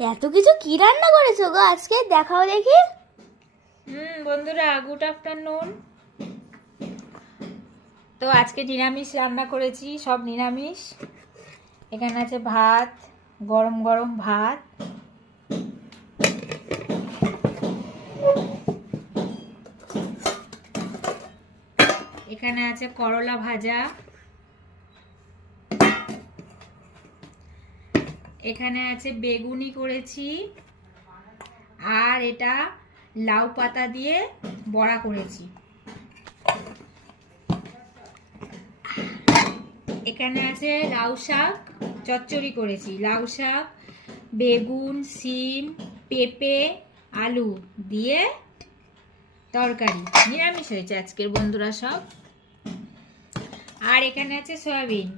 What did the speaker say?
এত কিছু কি রান্না করেছো গো আজকে, দেখাও দেখি। বন্ধুরা, গুড আফটারনুন। তো আজকে নিরামিষ রান্না করেছি, সব নিরামিষ। এখানে আছে ভাত, গরম গরম ভাত। এখানে আছে করলা ভাজা। এখানে আছে বেগুনি করেছি, আর এটা লাউ পাতা দিয়ে বড়া করেছি। এখানে আছে লাউ শাক চচ্চড়ি করেছি, লাউ শাক, বেগুন, সিম, পেঁপে, আলু দিয়ে তরকারি। নিরামিষ হয়েছে আজকের বন্ধুরা সব। আর এখানে আছে সয়াবিন।